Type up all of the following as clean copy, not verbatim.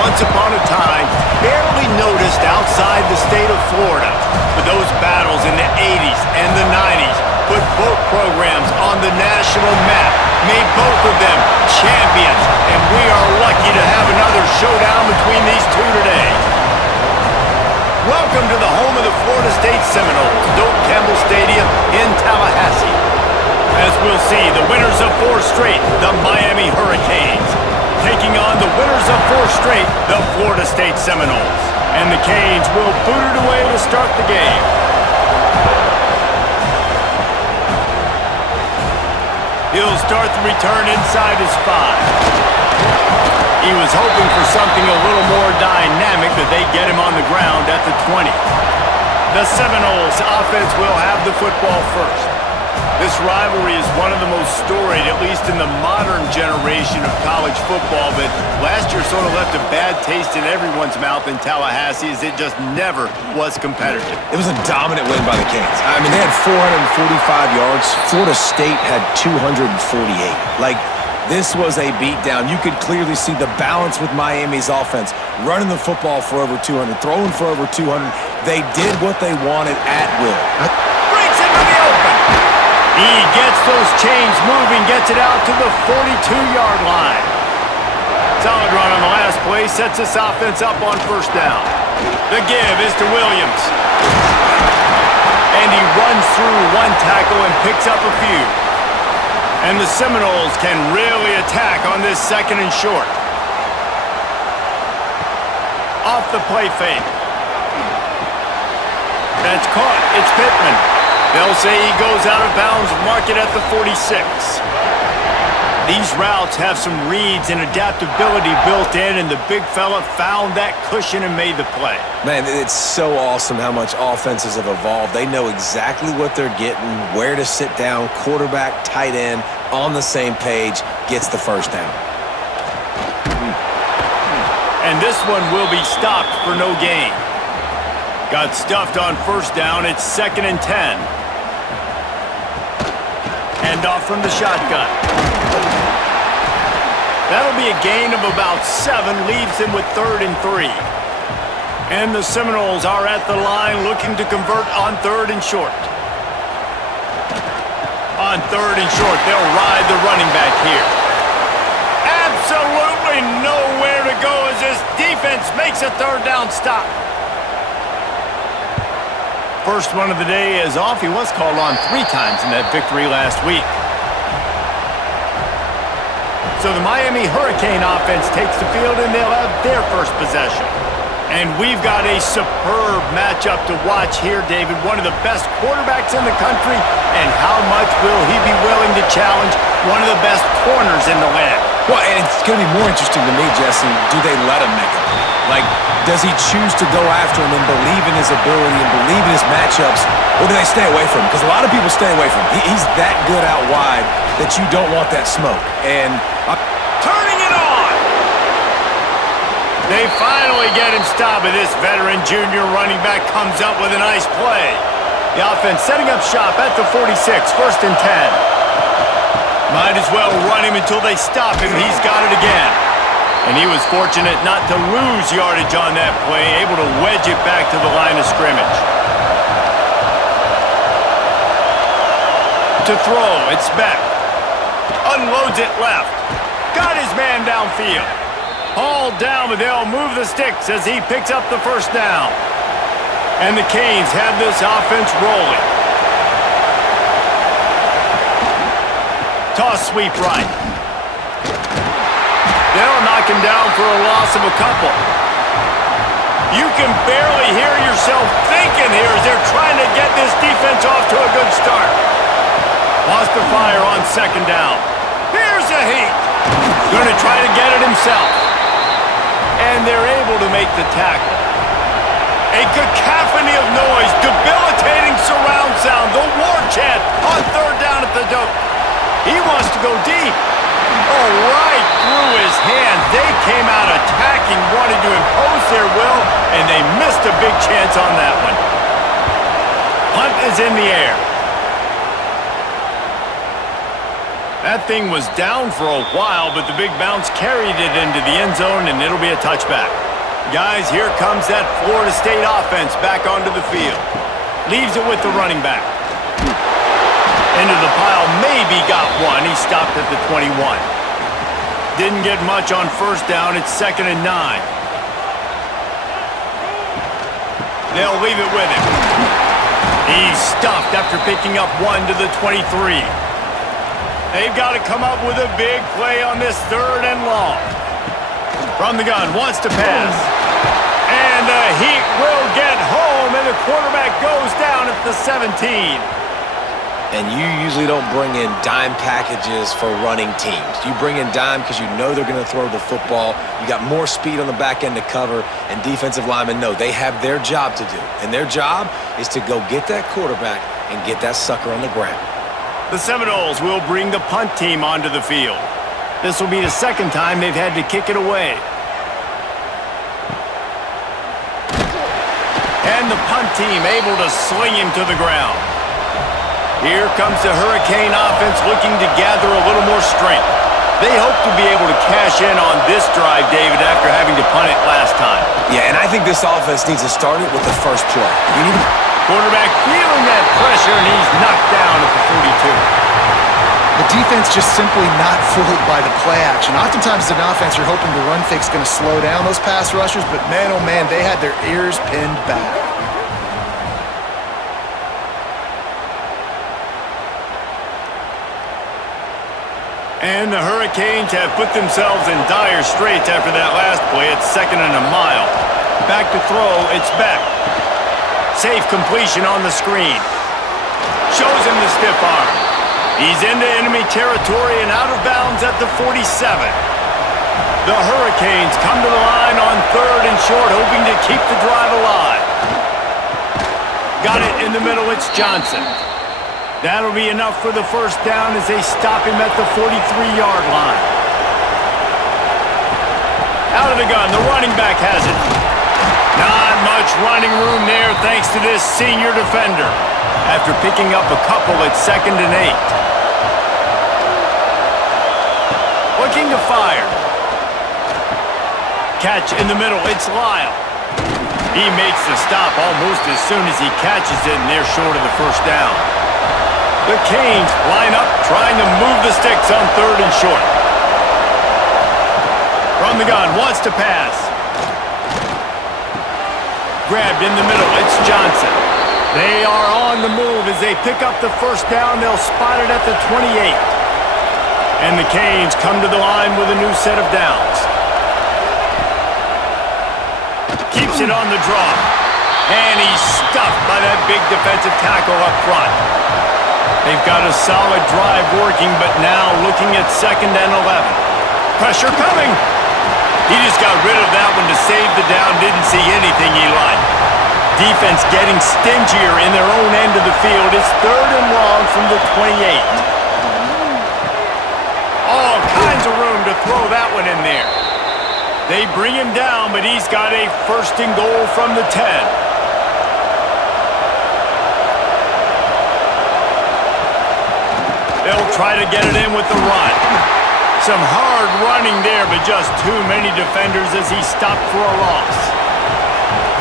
once upon a time barely noticed outside the state of Florida. But those battles in the 80s and the 90s put both programs on the national map, made both of them champions, and we are lucky to have another showdown between these two today. Welcome to the home of the Florida State Seminoles, Doak Campbell Stadium in Tallahassee. As we'll see, the winners of 4 straight, the Miami Hurricanes, taking on the winners of 4 straight, the Florida State Seminoles. And the Canes will boot it away to start the game. He'll start the return inside his 5. He was hoping for something a little more dynamic, but they get him on the ground at the 20. The Seminoles offense will have the football first. This rivalry is one of the most storied, at least in the modern generation of college football, but last year sort of left a bad taste in everyone's mouth in Tallahassee as it just never was competitive. It was a dominant win by the Canes. I mean, they had 445 yards. Florida State had 248. Like, this was a beatdown. You could clearly see the balance with Miami's offense. Running the football for over 200, throwing for over 200. They did what they wanted at will. Breaks into the open. He gets those chains moving, gets it out to the 42-yard line. Solid run on the last play, sets this offense up on first down. The give is to Williams. And he runs through 1 tackle and picks up a few. And the Seminoles can really attack on this 2nd and short. Off the play fake. That's caught. It's Pittman. They'll say he goes out of bounds, mark it at the 46. These routes have some reads and adaptability built in, and the big fella found that cushion and made the play. Man, it's so awesome how much offenses have evolved. They know exactly what they're getting, where to sit down, quarterback, tight end, on the same page, gets the first down. And this one will be stopped for no gain. Got stuffed on first down. It's 2nd and 10. Hand off from the shotgun. That'll be a gain of about 7, leaves them with 3rd and 3. And the Seminoles are at the line looking to convert on 3rd and short. On 3rd and short, they'll ride the running back here. Absolutely nowhere to go as this defense makes a 3rd down stop. First one of the day is off. He was called on 3 times in that victory last week. So the Miami Hurricane offense takes the field, and they'll have their first possession. And we've got a superb matchup to watch here, David. One of the best quarterbacks in the country, and how much will he be willing to challenge one of the best corners in the land? Well, and it's going to be more interesting to me, Jesse, do they let him make it? Like, does he choose to go after him and believe in his ability and believe in his matchups, or do they stay away from him? Because a lot of people stay away from him. He's that good out wide that you don't want that smoke. And turning it on! They finally get him stopped, but this veteran junior running back comes up with a nice play. The offense setting up shop at the 46, 1st and 10. Might as well run him until they stop him. He's got it again. And he was fortunate not to lose yardage on that play, able to wedge it back to the line of scrimmage. To throw, it's Beck. Unloads it left. Got his man downfield. Hauled down, but they'll move the sticks as he picks up the first down. And the Canes have this offense rolling. Toss sweep right. They'll knock him down for a loss of a couple. You can barely hear yourself thinking here as they're trying to get this defense off to a good start. Lost the fire on 2nd down. Here's a heat. Going to try to get it himself. And they're able to make the tackle. A cacophony of noise, debilitating surround sound, the war chant on 3rd down at the Doak. He wants to go deep. Oh, right through his hands. They came out attacking, wanted to impose their will, and they missed a big chance on that one. Punt is in the air. That thing was down for a while, but the big bounce carried it into the end zone, and it'll be a touchback. Guys, here comes that Florida State offense back onto the field. Leaves it with the running back. Into the pile, maybe got one. He stopped at the 21. Didn't get much on first down. It's 2nd and 9. They'll leave it with him. He's stuffed after picking up one to the 23. They've got to come up with a big play on this 3rd and long. From the gun, wants to pass. And the Heat will get home, and the quarterback goes down at the 17. And you usually don't bring in dime packages for running teams. You bring in dime because you know they're going to throw the football. You got more speed on the back end to cover, and defensive linemen know they have their job to do. And their job is to go get that quarterback and get that sucker on the ground. The Seminoles will bring the punt team onto the field. This will be the 2nd time they've had to kick it away. And the punt team able to sling him to the ground. Here comes the Hurricane offense looking to gather a little more strength. They hope to be able to cash in on this drive, David, after having to punt it last time. Yeah, and I think this offense needs to start it with the first play. You need quarterback feeling that pressure, and he's knocked down at the 42. The defense just simply not fooled by the play action. Oftentimes, as an offense, you're hoping the run fake's going to slow down those pass rushers, but man, oh man, they had their ears pinned back. And the Hurricanes have put themselves in dire straits after that last play. It's 2nd and a mile. Back to throw, it's Beck. Safe completion on the screen. Shows him the stiff arm. He's into enemy territory and out of bounds at the 47. The Hurricanes come to the line on 3rd and short, hoping to keep the drive alive. Got it in the middle, it's Johnson. That'll be enough for the first down as they stop him at the 43-yard line. Out of the gun, the running back has it. Not much running room there thanks to this senior defender. After picking up a couple at 2nd and 8. Looking to fire. Catch in the middle, it's Lyle. He makes the stop almost as soon as he catches it, and they're short of the first down. The Canes line up, trying to move the sticks on 3rd and short. From the gun, wants to pass. Grabbed in the middle, it's Johnson. They are on the move as they pick up the first down. They'll spot it at the 28. And the Canes come to the line with a new set of downs. Keeps it on the draw. And he's stuffed by that big defensive tackle up front. They've got a solid drive working, but now looking at 2nd and 11. Pressure coming. He just got rid of that one to save the down. Didn't see anything he liked. Defense getting stingier in their own end of the field. It's 3rd and long from the 28. All kinds of room to throw that one in there. They bring him down, but he's got a 1st and goal from the 10. They'll try to get it in with the run. Some hard running there, but just too many defenders as he stopped for a loss.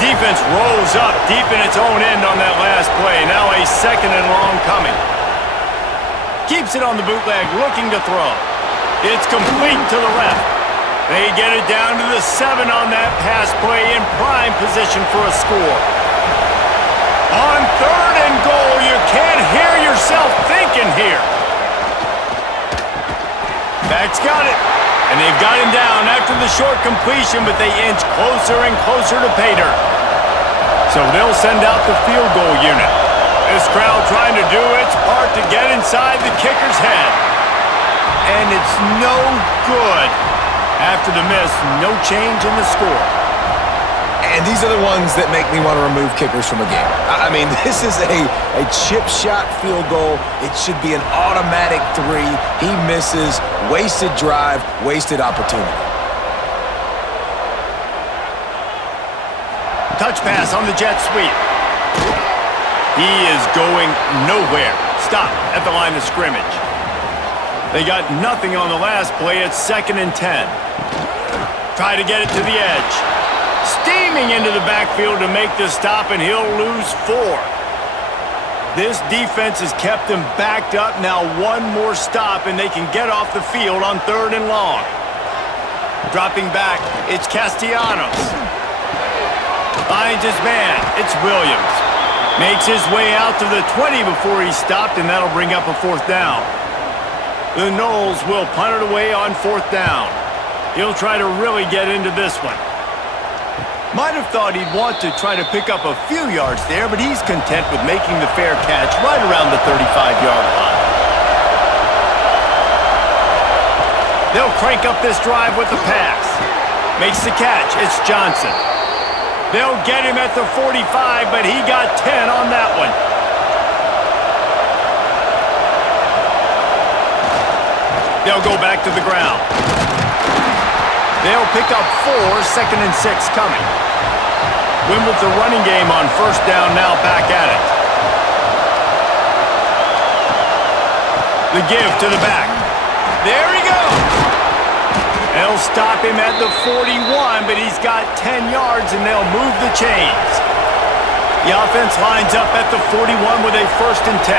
Defense rolls up deep in its own end on that last play. Now a 2nd and long coming. Keeps it on the bootleg, looking to throw. It's complete to the left. They get it down to the 7 on that pass play, in prime position for a score. On 3rd and goal, you can't hear yourself thinking here. Back's got it, and they've got him down after the short completion, but they inch closer and closer to pay dirt. So they'll send out the field goal unit. This crowd trying to do its part to get inside the kicker's head. And it's no good. After the miss, no change in the score. And these are the ones that make me want to remove kickers from a game. I mean, this is a chip shot field goal. It should be an automatic 3. He misses. Wasted drive, wasted opportunity. Touch pass on the jet sweep. He is going nowhere. Stop at the line of scrimmage. They got nothing on the last play. It's 2nd and 10. Try to get it to the edge. Steaming into the backfield to make the stop, and he'll lose 4. This defense has kept them backed up. Now one more stop, and they can get off the field on 3rd and long. Dropping back, it's Castellanos. Finds his man. It's Williams. Makes his way out to the 20 before he's stopped, and that'll bring up a 4th down. The Noles will punt it away on 4th down. He'll try to really get into this one. Might have thought he'd want to try to pick up a few yards there, but he's content with making the fair catch right around the 35-yard line. They'll crank up this drive with the pass. Makes the catch. It's Johnson. They'll get him at the 45, but he got 10 on that one. They'll go back to the ground. They'll pick up 4, 2nd and 6 coming. Win with the running game on 1st down, now back at it. The give to the back. There he goes. They'll stop him at the 41, but he's got 10 yards, and they'll move the chains. The offense lines up at the 41 with a 1st and 10.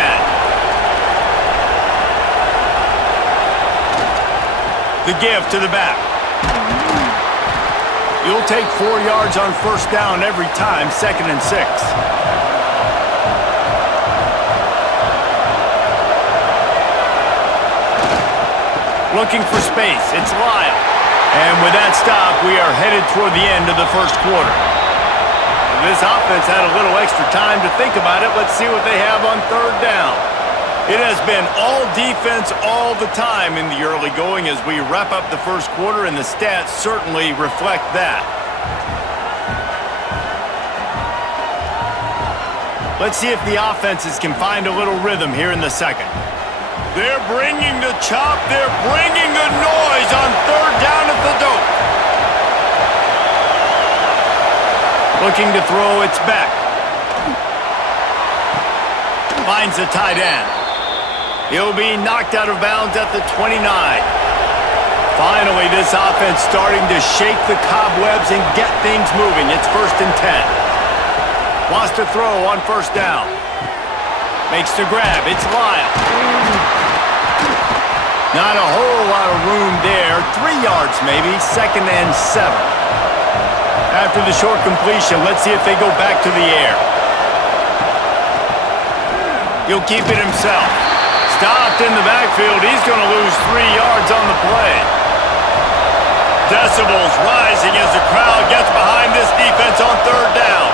The give to the back. You'll take 4 yards on 1st down every time, 2nd and 6. Looking for space, it's Lyle. And with that stop, we are headed toward the end of the 1st quarter. This offense had a little extra time to think about it. Let's see what they have on 3rd down. It has been all defense all the time in the early going as we wrap up the 1st quarter, and the stats certainly reflect that. Let's see if the offenses can find a little rhythm here in the 2nd. They're bringing the chop. They're bringing the noise on 3rd down at the dope. Looking to throw, it's back. Finds the tight end. He'll be knocked out of bounds at the 29. Finally, this offense starting to shake the cobwebs and get things moving. It's 1st and 10. Wants to throw on 1st down. Makes the grab. It's Lyle. Not a whole lot of room there. 3 yards maybe. 2nd and 7. After the short completion, let's see if they go back to the air. He'll keep it himself. Stopped in the backfield. He's going to lose 3 yards on the play. Decibels rising as the crowd gets behind this defense on 3rd down.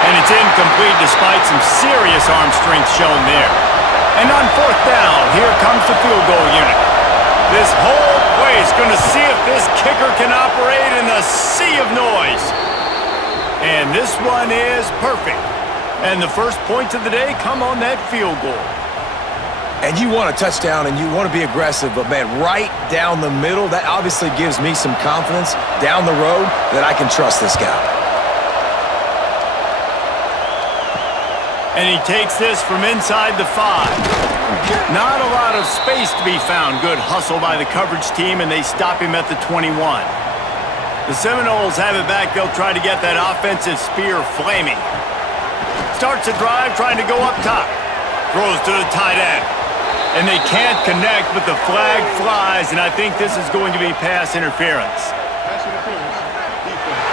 And it's incomplete despite some serious arm strength shown there. And on 4th down, here comes the field goal unit. This whole place going to see if this kicker can operate in a sea of noise. And this one is perfect. And the first points of the day come on that field goal. And you want a touchdown and you want to be aggressive, but man, right down the middle, that obviously gives me some confidence down the road that I can trust this guy. And he takes this from inside the 5. Not a lot of space to be found. Good hustle by the coverage team, and they stop him at the 21. The Seminoles have it back. They'll try to get that offensive spear flaming. Starts a drive trying to go up top. Throws to the tight end. And they can't connect, but the flag flies, and I think this is going to be pass interference. Pass interference. Defense.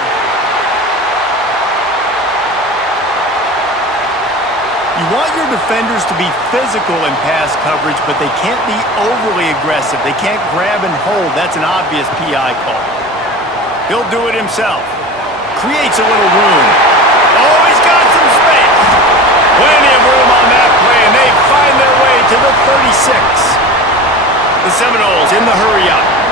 You want your defenders to be physical in pass coverage, but they can't be overly aggressive. They can't grab and hold. That's an obvious PI call. He'll do it himself. Creates a little room. Oh, he's got some space. Plenty of room on that play, and they find their way to the 36. The Seminoles in the hurry-up.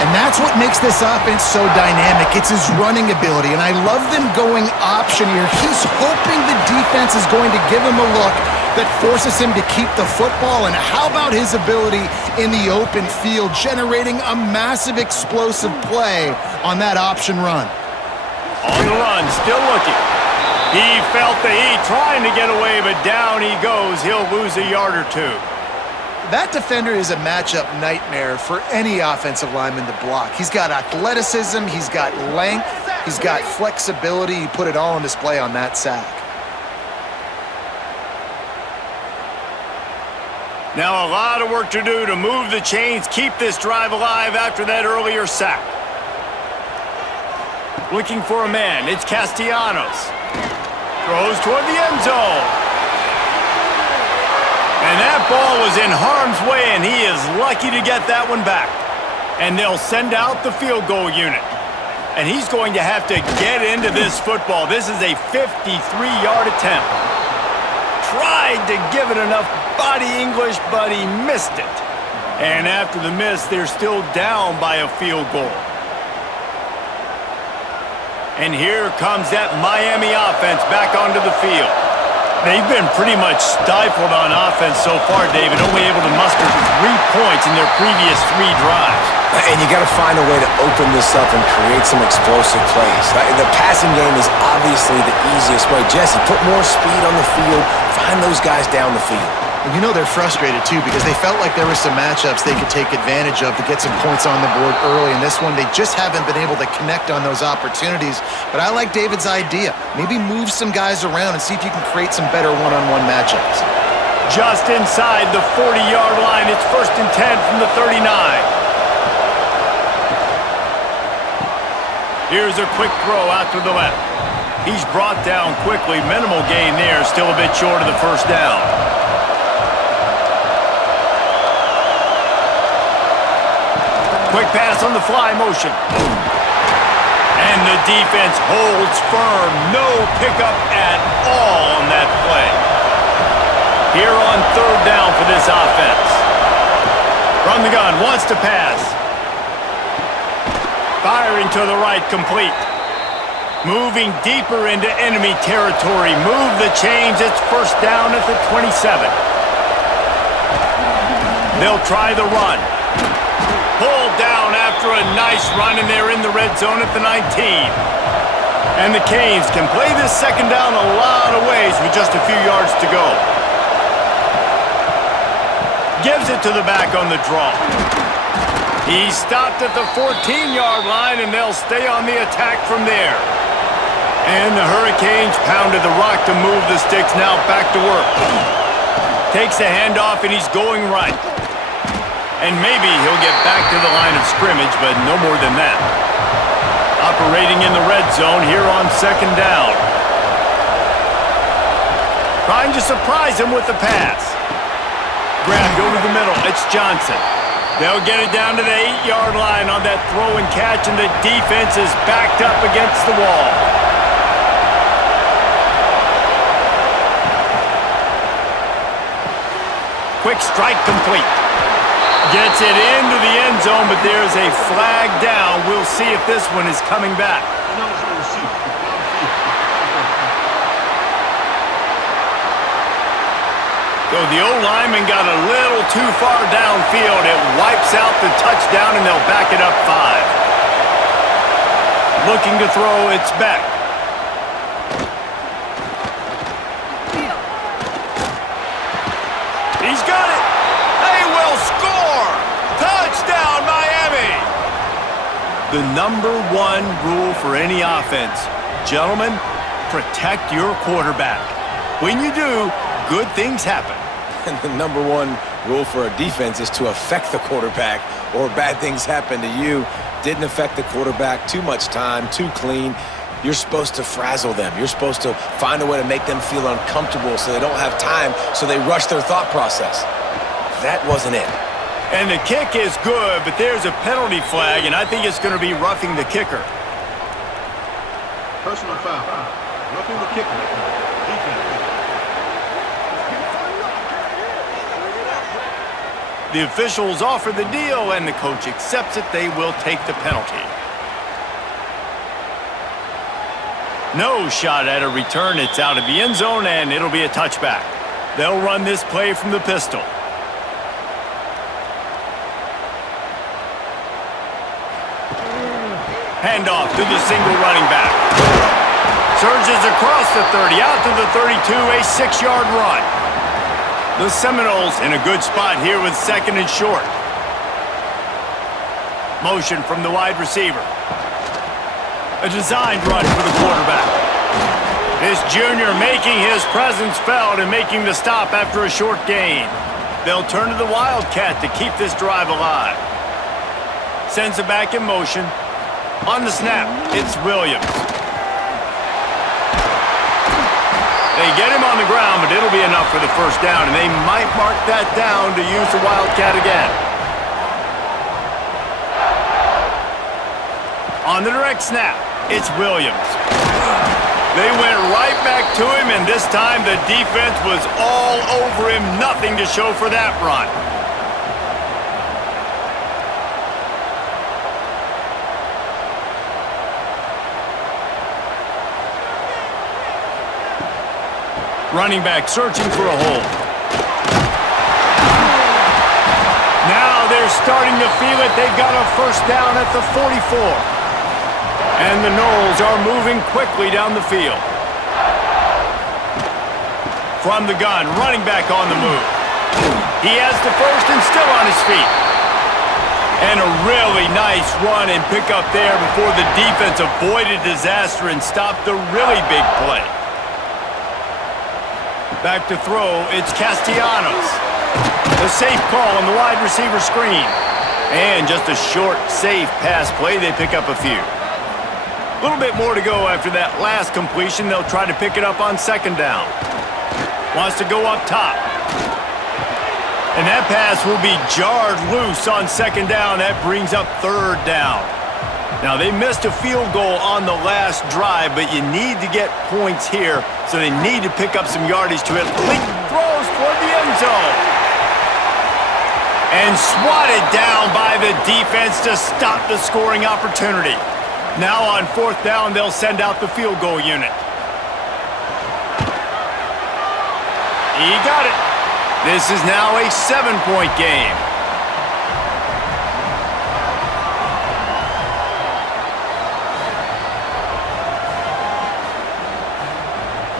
And that's what makes this offense so dynamic. It's his running ability, and I love them going option here. He's hoping the defense is going to give him a look that forces him to keep the football, and how about his ability in the open field, generating a massive explosive play on that option run. On the run, still looking. He felt the heat, trying to get away, but down he goes. He'll lose a yard or two. That defender is a matchup nightmare for any offensive lineman to block. He's got athleticism, he's got length, he's got flexibility. He put it all on display on that sack. Now a lot of work to do to move the chains, keep this drive alive after that earlier sack. Looking for a man, it's Castellanos. Throws toward the end zone. And that ball was in harm's way, and he is lucky to get that one back. And they'll send out the field goal unit. And he's going to have to get into this football. This is a 53-yard attempt. Tried to give it enough body English, but he missed it. And after the miss, they're still down by a field goal. And here comes that Miami offense back onto the field. They've been pretty much stifled on offense so far, David, only able to muster 3 points in their previous 3 drives. And you got to find a way to open this up and create some explosive plays. The passing game is obviously the easiest way. Jesse, put more speed on the field, find those guys down the field. And you know they're frustrated, too, because they felt like there were some matchups they could take advantage of to get some points on the board early. In this one, they just haven't been able to connect on those opportunities. But I like David's idea. Maybe move some guys around and see if you can create some better one-on-one matchups. Just inside the 40-yard line, it's 1st and 10 from the 39. Here's a quick throw out to the left. He's brought down quickly. Minimal gain there, still a bit short of the first down. Quick pass on the fly motion. And the defense holds firm. No pickup at all on that play. Here on 3rd down for this offense. From the gun, wants to pass. Firing to the right, complete. Moving deeper into enemy territory. Move the chains. It's 1st down at the 27. They'll try the run. Pulled down after a nice run, and they're in the red zone at the 19. And the Canes can play this 2nd down a lot of ways with just a few yards to go. Gives it to the back on the draw. He stopped at the 14-yard line, and they'll stay on the attack from there. And the Hurricanes pounded the rock to move the sticks, now back to work. Takes the handoff, and he's going right. And maybe he'll get back to the line of scrimmage, but no more than that. Operating in the red zone here on 2nd down. Trying to surprise him with the pass. Grabbed over the middle. It's Johnson. They'll get it down to the 8-yard line on that throw and catch, and the defense is backed up against the wall. Quick strike complete. Gets it into the end zone, but there's a flag down. We'll see if this one is coming back. So the O-lineman got a little too far downfield. It wipes out the touchdown, and they'll back it up 5. Looking to throw, it's back. He's got it. They will score. Touchdown, Miami. The #1 rule for any offense, gentlemen, protect your quarterback. When you do, good things happen. And the #1 rule for a defense is to affect the quarterback, or bad things happen to you. Didn't affect the quarterback. Too much time, too clean. You're supposed to frazzle them. You're supposed to find a way to make them feel uncomfortable so they don't have time, so they rush their thought process. That wasn't it. And the kick is good, but there's a penalty flag, and I think it's going to be roughing the kicker. Personal foul. Roughing the kicker. Defense. The officials offer the deal, and the coach accepts it. They will take the penalty. No shot at a return. It's out of the end zone, and it'll be a touchback. They'll run this play from the pistol. Handoff to the single running back. Surges across the 30, out to the 32, a 6-yard run. The Seminoles in a good spot here with second and short. Motion from the wide receiver. A designed run for the quarterback. This junior making his presence felt and making the stop after a short gain. They'll turn to the Wildcat to keep this drive alive. Sends it back in motion. On the snap, it's Williams. They get him on the ground, but it'll be enough for the first down, and they might mark that down to use the Wildcat again. On the direct snap, it's Williams. They went right back to him, and this time the defense was all over him. Nothing to show for that run. Running back searching for a hole. Now they're starting to feel it. They've got a first down at the 44. And the Noles are moving quickly down the field. From the gun, running back on the move. He has the first and still on his feet. And a really nice run and pick up there before the defense avoided disaster and stopped the really big play. Back to throw, it's Castellanos. The safe call on the wide receiver screen. And just a short, safe pass play, they pick up a few. A little bit more to go after that last completion. They'll try to pick it up on second down. Wants to go up top. And that pass will be jarred loose on second down. That brings up third down. Now, they missed a field goal on the last drive, but you need to get points here, so they need to pick up some yardage to it. Link throws toward the end zone. And swatted down by the defense to stop the scoring opportunity. Now on fourth down, they'll send out the field goal unit. He got it. This is now a 7-point game.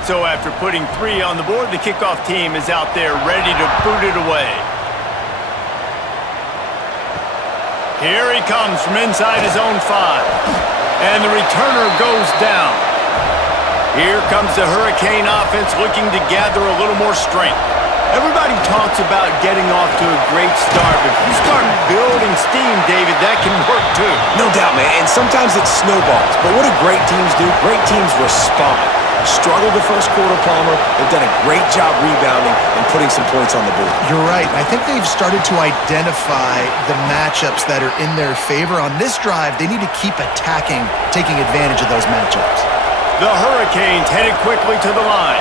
So after putting 3 on the board, the kickoff team is out there ready to boot it away. Here he comes from inside his own 5. And the returner goes down. Here comes the Hurricane offense looking to gather a little more strength. Everybody talks about getting off to a great start, but if you start building steam, David, that can work too. No doubt, man, and sometimes it snowballs. But what do great teams do? Great teams respond. Struggled the first quarter, Palmer. They've done a great job rebounding and putting some points on the board. You're right. I think they've started to identify the matchups that are in their favor. On this drive, they need to keep attacking, taking advantage of those matchups. The Hurricanes headed quickly to the line.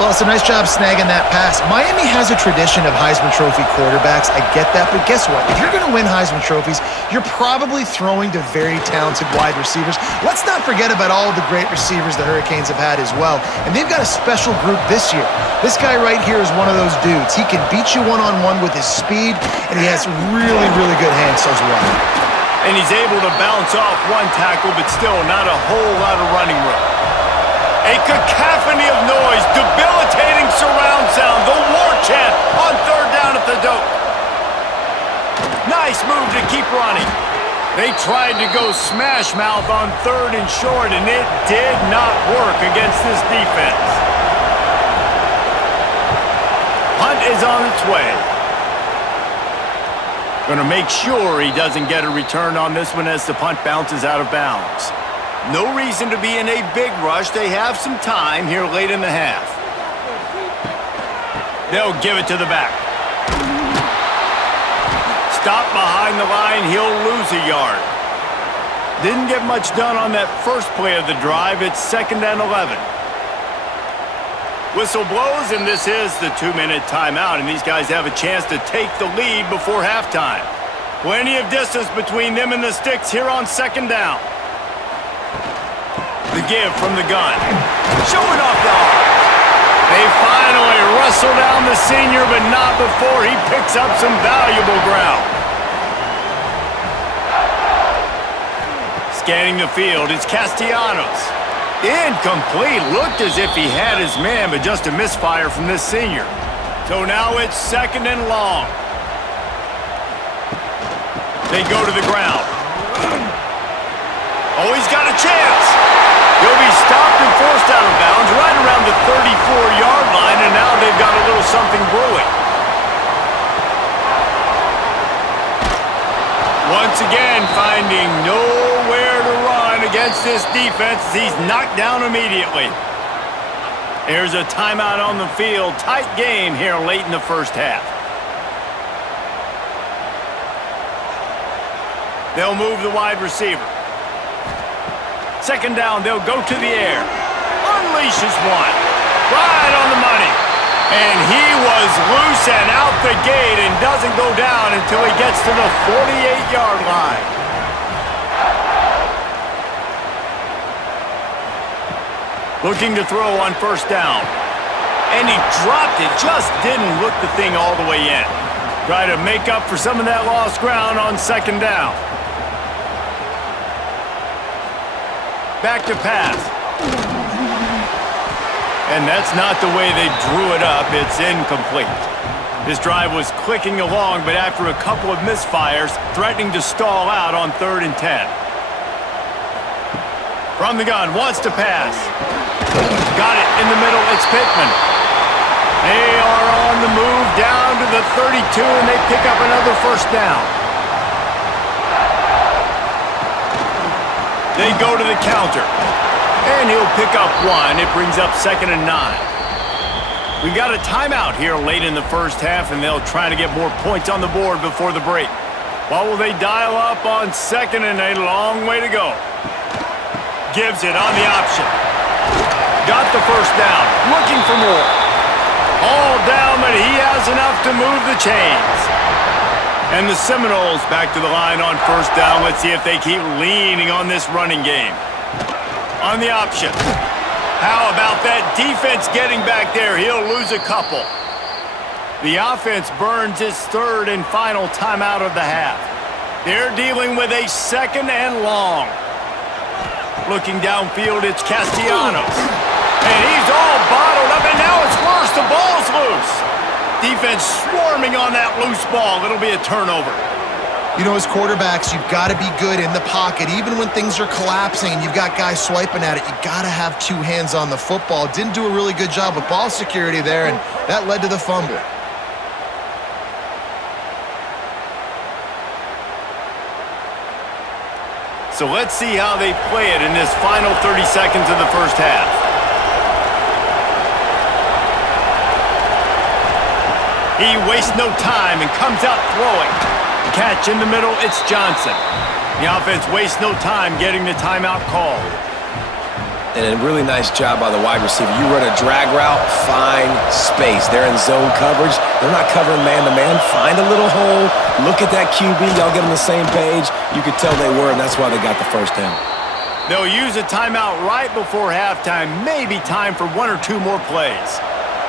Well, it's a nice job snagging that pass. Miami has a tradition of Heisman Trophy quarterbacks. I get that, but guess what? If you're going to win Heisman Trophies, you're probably throwing to very talented wide receivers. Let's not forget about all of the great receivers the Hurricanes have had as well. And they've got a special group this year. This guy right here is one of those dudes. He can beat you one-on-one with his speed, and he has really, really good hands as well. And he's able to bounce off one tackle, but still not a whole lot of running room. A cacophony of noise, debilitating surround sound, the war chant on third down at the dope. Nice move to keep running. They tried to go smash mouth on third and short, and it did not work against this defense. Punt is on its way. Going to make sure he doesn't get a return on this one as the punt bounces out of bounds. No reason to be in a big rush. They have some time here late in the half. They'll give it to the back. Stop behind the line. He'll lose a yard. Didn't get much done on that first play of the drive. It's 2nd and 11. Whistle blows, and this is the 2-minute timeout, and these guys have a chance to take the lead before halftime. Plenty of distance between them and the sticks here on 2nd down. The give from the gun. Showing off the arm. They finally wrestle down the senior, but not before he picks up some valuable ground. Scanning the field, it's Castellanos. Incomplete. Looked as if he had his man, but just a misfire from this senior. So now it's 2nd and long. They go to the ground. Oh, he's got a chance. He'll be stopped and forced out of bounds right around the 34-yard line, and now they've got a little something brewing. Once again, finding nowhere to run against this defense. He's knocked down immediately. There's a timeout on the field. Tight game here late in the first half. They'll move the wide receiver. 2nd down, they'll go to the air. Unleashes one. Right on the money. And he was loose and out the gate and doesn't go down until he gets to the 48-yard line. Looking to throw on 1st down. And he dropped it, just didn't look the thing all the way in. Try to make up for some of that lost ground on 2nd down. Back to pass. And that's not the way they drew it up. It's incomplete. This drive was clicking along, but after a couple of misfires, threatening to stall out on 3rd and 10. From the gun, wants to pass. Got it in the middle, it's Pittman. They are on the move down to the 32, and they pick up another 1st down. They go to the counter. And he'll pick up one. It brings up 2nd and 9. We got a timeout here late in the first half, and they'll try to get more points on the board before the break. What will they dial up on 2nd and a long way to go? Gives it on the option. Got the 1st down. Looking for more. All down, but he has enough to move the chains. And the Seminoles back to the line on 1st down. Let's see if they keep leaning on this running game. On the option. How about that defense getting back there? He'll lose a couple. The offense burns its 3rd and final timeout of the half. They're dealing with a 2nd and long. Looking downfield, it's Castellanos. And he's all bottled up, and now it's worse. The ball's loose. Defense swarming on that loose ball. It'll be a turnover. You know, as quarterbacks, you've got to be good in the pocket. Even when things are collapsing and you've got guys swiping at it, you got to have 2 hands on the football. Didn't do a really good job with ball security there, and that led to the fumble. So let's see how they play it in this final 30 seconds of the first half. He wastes no time and comes out throwing. Catch in the middle, it's Johnson. The offense wastes no time getting the timeout called. And a really nice job by the wide receiver. You run a drag route, find space. They're in zone coverage. They're not covering man-to-man. Find a little hole. Look at that QB. Y'all get on the same page. You could tell they were, and that's why they got the 1st down. They'll use a timeout right before halftime. Maybe time for 1 or 2 more plays.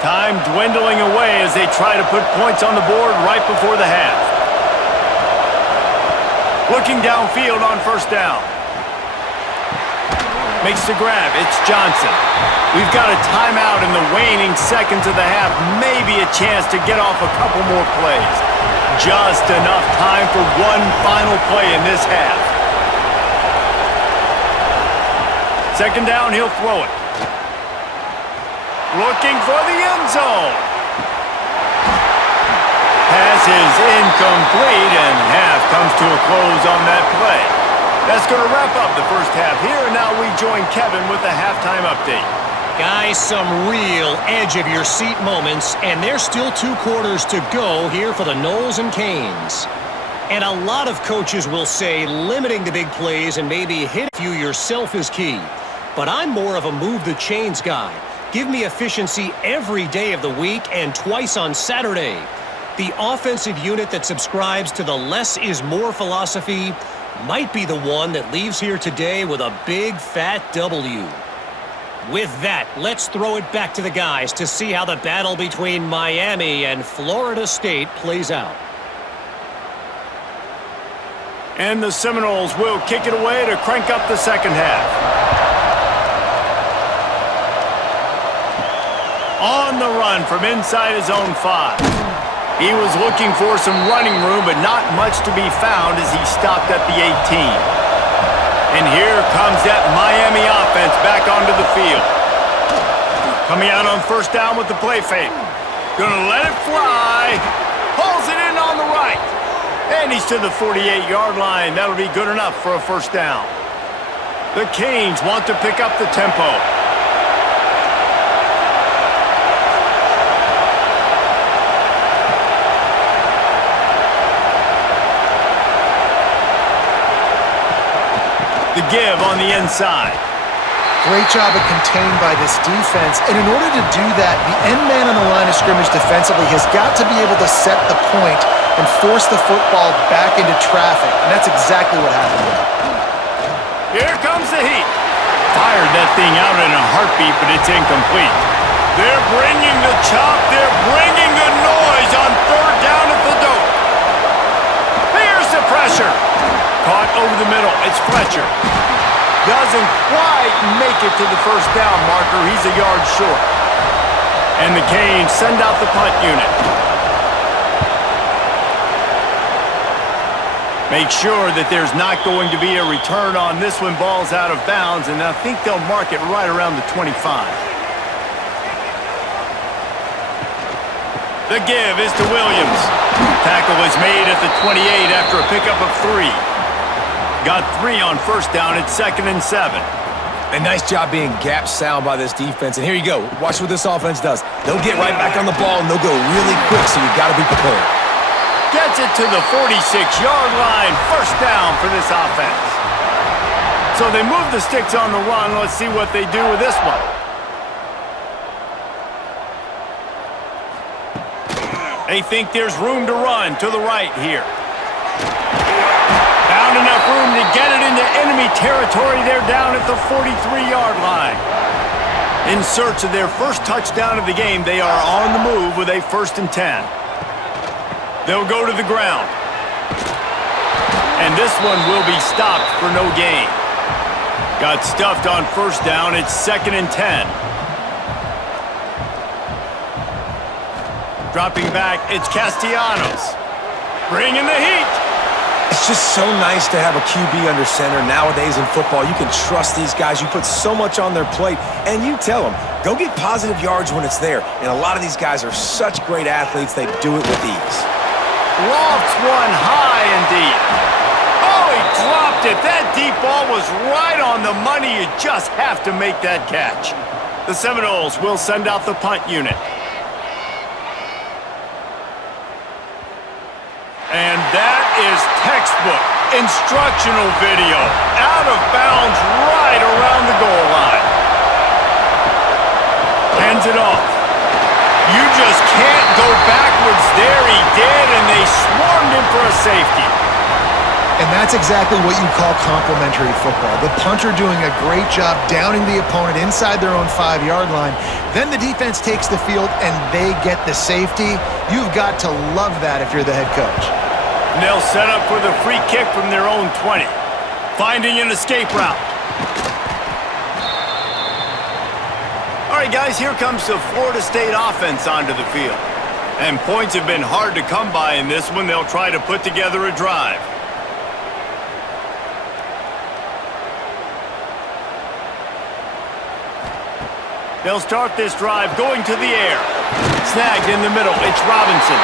Time dwindling away as they try to put points on the board right before the half. Looking downfield on 1st down. Makes the grab. It's Johnson. We've got a timeout in the waning seconds of the half. Maybe a chance to get off a couple more plays. Just enough time for one final play in this half. 2nd down, he'll throw it. Looking for the end zone. Pass is incomplete, and half comes to a close on that play. That's going to wrap up the first half here, and now we join Kevin with the halftime update. Guys, some real edge-of-your-seat moments, and there's still 2 quarters to go here for the Noles and Canes. And a lot of coaches will say limiting the big plays and maybe hit a few yourself is key. But I'm more of a move-the-chains guy. Give me efficiency every day of the week and twice on Saturday. The offensive unit that subscribes to the less is more philosophy might be the one that leaves here today with a big fat W. With that, let's throw it back to the guys to see how the battle between Miami and Florida State plays out. And the Seminoles will kick it away to crank up the second half. On the run from inside his own 5. He was looking for some running room, but not much to be found as he stopped at the 18. And here comes that Miami offense back onto the field. Coming out on first down with the play fake. Gonna let it fly. Pulls it in on the right. And he's to the 48-yard line. That'll be good enough for a first down. The Canes want to pick up the tempo. The give on the inside. Great job of contained by this defense. And in order to do that, the end man on the line of scrimmage defensively has got to be able to set the point and force the football back into traffic. And that's exactly what happened there. Here comes the heat. Fired that thing out in a heartbeat, but it's incomplete. They're bringing the chop. They're bringing the noise on third down at the dope. Here's the pressure. Caught over the middle. It's Fletcher. Doesn't quite make it to the first down marker. He's a yard short. And the Canes send out the punt unit. Make sure that there's not going to be a return on this when ball's out of bounds, and I think they'll mark it right around the 25. The give is to Williams. Tackle is made at the 28 after a pickup of 3. Got 3 on first down at 2nd and 7. A nice job being gap sound by this defense. And here you go. Watch what this offense does. They'll get right back on the ball, and they'll go really quick, so you've got to be prepared. Gets it to the 46-yard line. First down for this offense. So they move the sticks on the run. Let's see what they do with this one. They think there's room to run to the right here. Found enough room to get it into enemy territory. They're down at the 43-yard line. In search of their first touchdown of the game, they are on the move with a 1st and 10. They'll go to the ground. And this one will be stopped for no gain. Got stuffed on first down. It's 2nd and 10. Dropping back, it's Castellanos. Bringing the heat. It's just so nice to have a QB under center. Nowadays in football, you can trust these guys. You put so much on their plate, and you tell them, go get positive yards when it's there. And a lot of these guys are such great athletes, they do it with ease. Lofts one high and deep. Oh, he dropped it. That deep ball was right on the money. You just have to make that catch. The Seminoles will send out the punt unit. And that is textbook instructional video. Out of bounds right around the goal line. Hands it off. You just can't go backwards there. He did, and they swarmed him for a safety. And that's exactly what you call complementary football. The punter doing a great job downing the opponent inside their own 5-yard line. Then the defense takes the field, and they get the safety. You've got to love that if you're the head coach. And they'll set up for the free kick from their own 20. Finding an escape route. All right, guys, here comes the Florida State offense onto the field. And points have been hard to come by in this one. They'll try to put together a drive. They'll start this drive going to the air. Snagged in the middle. It's Robinson.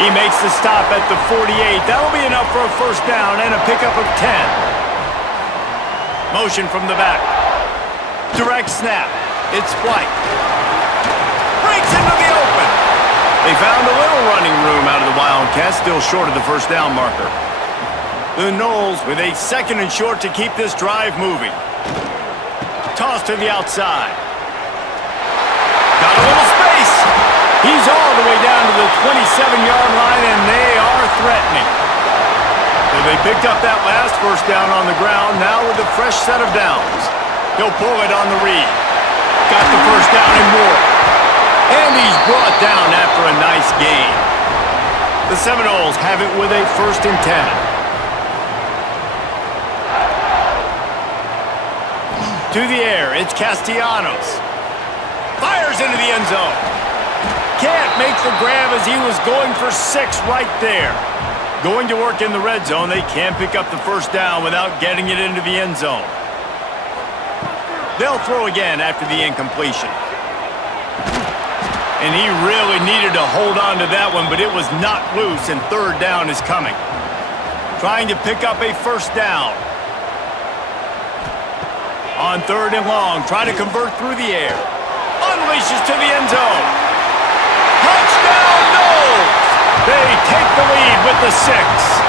He makes the stop at the 48. That'll be enough for a first down and a pickup of 10. Motion from the back. Direct snap. It's White. Breaks into the open. They found a little running room out of the Wildcats, still short of the first down marker. The Noles with a 2nd and short to keep this drive moving. Toss to the outside. Got a little space. He's all the way down to the 27-yard line, and they are threatening. So they picked up that last first down on the ground, now with a fresh set of downs. He'll pull it on the read. Got the first down and more. And he's brought down after a nice gain. The Seminoles have it with a 1st and 10. To the air, it's Castellanos. Fires into the end zone. Can't make the grab as he was going for 6 right there. Going to work in the red zone, they can pick up the first down without getting it into the end zone. They'll throw again after the incompletion. And he really needed to hold on to that one, but it was not loose, and third down is coming. Trying to pick up a first down. On third and long, trying to convert through the air. Unleashes to the end zone. Touchdown, no! They take the lead with the 6.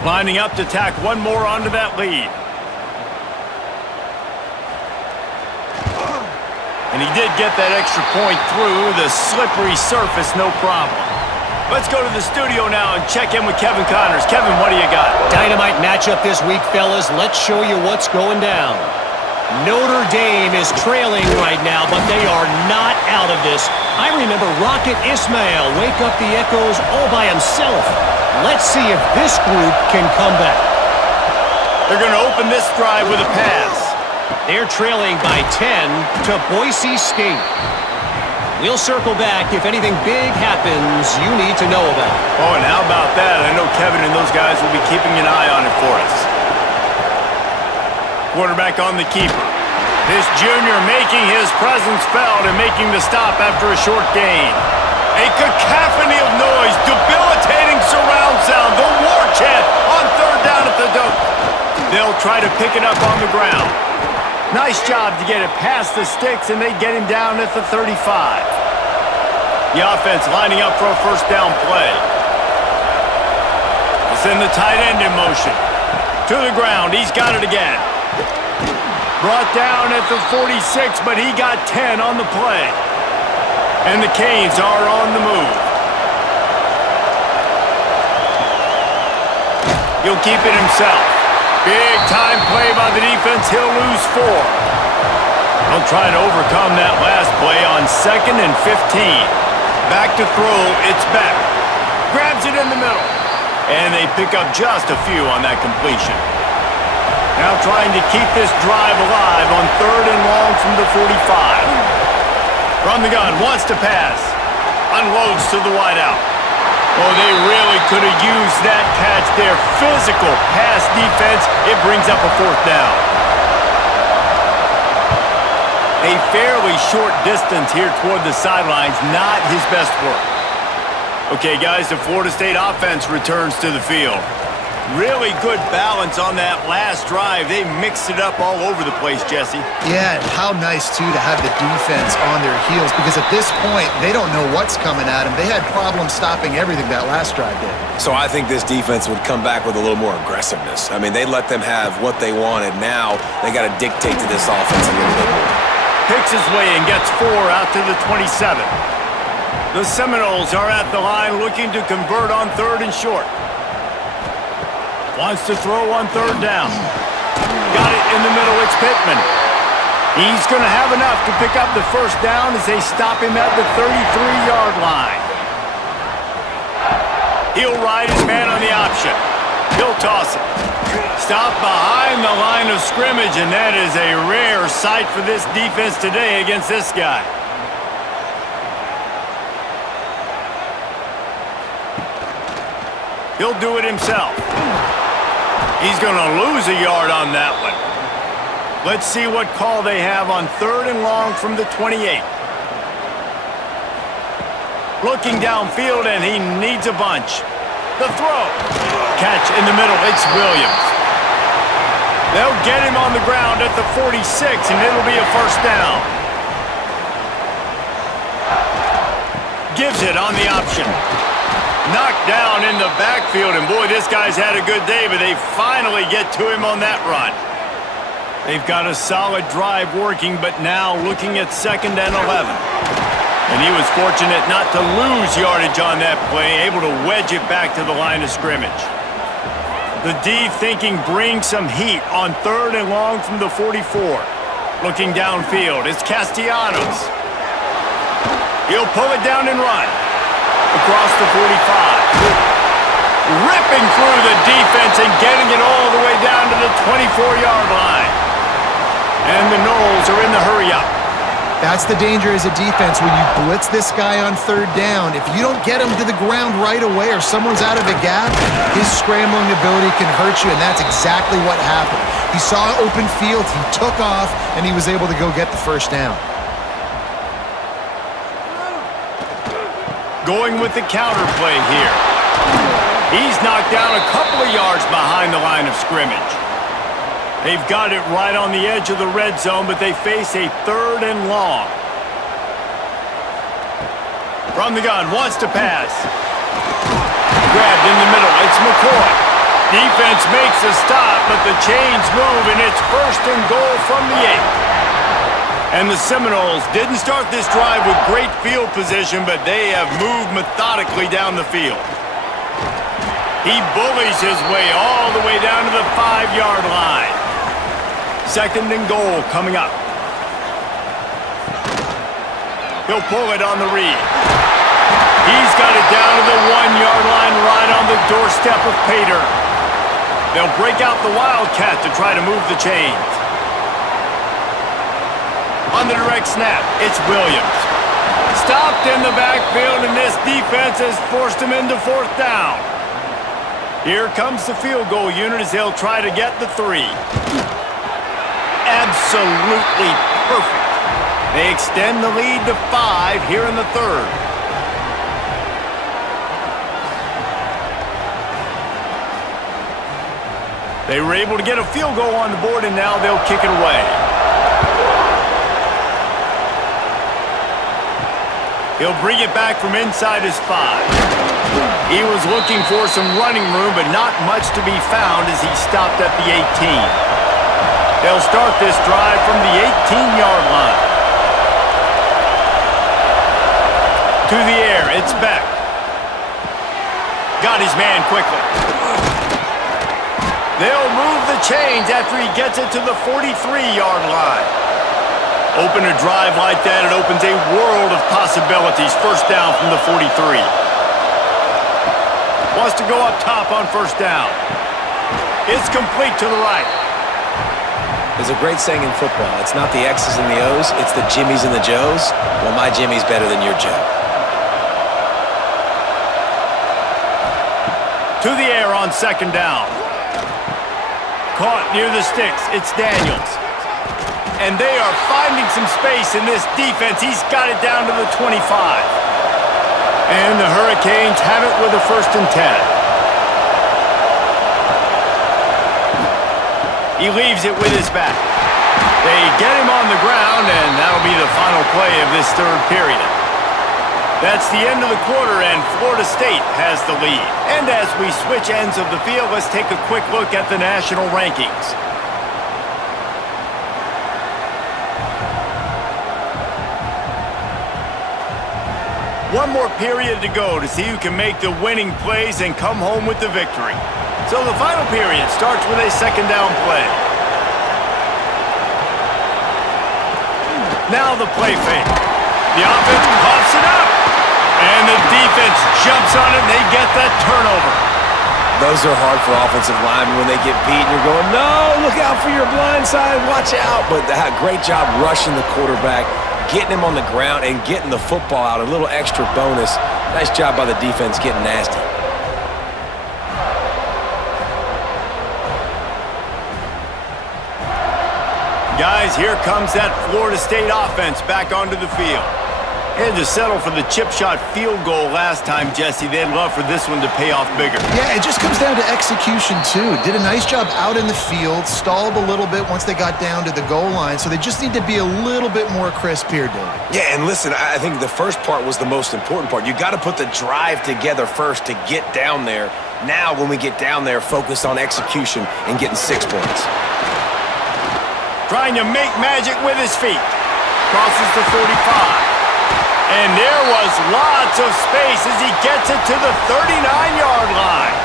Lining up to tack one more onto that lead. And he did get that extra point through the slippery surface, no problem. Let's go to the studio now and check in with Kevin Connors. Kevin, what do you got? Dynamite matchup this week, fellas. Let's show you what's going down. Notre Dame is trailing right now, but they are not out of this. I remember Rocket Ismail wake up the echoes all by himself. Let's see if this group can come back. They're going to open this drive with a pass. They're trailing by 10 to Boise State. We'll circle back if anything big happens you need to know about. Oh, and how about that? I know Kevin and those guys will be keeping an eye on it for us. Quarterback on the keeper. This junior making his presence felt and making the stop after a short gain. A cacophony of noise, debilitating surround sound, the war chant on third down at the dunk. They'll try to pick it up on the ground. Nice job to get it past the sticks, and they get him down at the 35. The offense lining up for a first down play. It's in the tight end in motion. To the ground, he's got it again. Brought down at the 46, but he got 10 on the play. And the Canes are on the move. He'll keep it himself. Big time play by the defense. He'll lose 4. He'll try to overcome that last play on 2nd and 15. Back to throw. It's Beck. Grabs it in the middle. And they pick up just a few on that completion. Now trying to keep this drive alive on third and long from the 45. From the gun, wants to pass. Unloads to the wideout. Oh, they really could have used that catch there. Physical pass defense. It brings up a fourth down. A fairly short distance here toward the sidelines. Not his best work. Okay, guys, the Florida State offense returns to the field. Really good balance on that last drive. They mixed it up all over the place, Jesse. Yeah, how nice, too, to have the defense on their heels, because at this point, they don't know what's coming at them. They had problems stopping everything that last drive did. So I think this defense would come back with a little more aggressiveness. I mean, they let them have what they wanted. Now they got to dictate to this offense a little bit more. Picks his way and gets 4 out to the 27. The Seminoles are at the line looking to convert on third and short. Wants to throw on third down. Got it in the middle. It's Pittman. He's going to have enough to pick up the first down as they stop him at the 33-yard line. He'll ride his man on the option. He'll toss it. Stop behind the line of scrimmage, and that is a rare sight for this defense today against this guy. He'll do it himself. He's going to lose a yard on that one. Let's see what call they have on third and long from the 28. Looking downfield, and he needs a bunch. The throw. Catch in the middle. It's Williams. They'll get him on the ground at the 46, and it'll be a first down. Gives it on the option. Knocked down in the backfield, and boy, this guy's had a good day, but they finally get to him on that run. They've got a solid drive working, but now looking at 2nd and 11. And he was fortunate not to lose yardage on that play, able to wedge it back to the line of scrimmage. The D thinking bring some heat on 3rd and long from the 44. Looking downfield, it's Castellanos. He'll pull it down and run. Across the 45. Ripping through the defense and getting it all the way down to the 24-yard line. And the Noles are in the hurry-up. That's the danger as a defense when you blitz this guy on 3rd down. If you don't get him to the ground right away or someone's out of a gap, his scrambling ability can hurt you, and that's exactly what happened. He saw open field, he took off, and he was able to go get the 1st down. Going with the counter play here. He's knocked down a couple of yards behind the line of scrimmage. They've got it right on the edge of the red zone, but they face a 3rd and long. From the gun, wants to pass. Grabbed in the middle, it's McCoy. Defense makes a stop, but the chains move, and it's 1st and goal from the 8. And the Seminoles didn't start this drive with great field position, but they have moved methodically down the field. He bullies his way all the way down to the 5-yard line. 2nd and goal coming up. He'll pull it on the read. He's got it down to the 1-yard line right on the doorstep of Pater. They'll break out the Wildcat to try to move the chains. On the direct snap, it's Williams. Stopped in the backfield, and this defense has forced him into 4th down. Here comes the field goal unit as they'll try to get the 3. Absolutely perfect. They extend the lead to 5 here in the 3rd. They were able to get a field goal on the board, and now they'll kick it away. He'll bring it back from inside his 5. He was looking for some running room, but not much to be found as he stopped at the 18. They'll start this drive from the 18-yard line. To the air, it's Beck. Got his man quickly. They'll move the chains after he gets it to the 43-yard line. Open a drive like that, it opens a world of possibilities. 1st down from the 43. Wants to go up top on 1st down. It's complete to the right. There's a great saying in football. It's not the X's and the O's, it's the Jimmies and the Joes. Well, my Jimmy's better than your Joe. To the air on 2nd down. Caught near the sticks. It's Daniels. And they are finding some space in this defense. He's got it down to the 25. And the Hurricanes have it with a 1st and 10. He leaves it with his back. They get him on the ground, and that'll be the final play of this 3rd period. That's the end of the quarter, and Florida State has the lead. And as we switch ends of the field, let's take a quick look at the national rankings. One more period to go to see who can make the winning plays and come home with the victory. So the final period starts with a 2nd down play. Now the play fake. The offense pops it up. And the defense jumps on it and they get that turnover. Those are hard for offensive linemen when they get beat and you're going, no, look out for your blind side, watch out. But great job rushing the quarterback, getting him on the ground and getting the football out. A little extra bonus. Nice job by the defense getting nasty. Guys, here comes that Florida State offense back onto the field. Had to settle for the chip shot field goal last time, Jesse. They'd love for this one to pay off bigger. Yeah, it just comes down to execution, too. Did a nice job out in the field, stalled a little bit once they got down to the goal line, so they just need to be a little bit more crisp here, David. Yeah, and listen, I think the first part was the most important part. You got to put the drive together first to get down there. Now, when we get down there, focus on execution and getting 6 points. Trying to make magic with his feet. Crosses the 45. And there was lots of space as he gets it to the 39-yard line.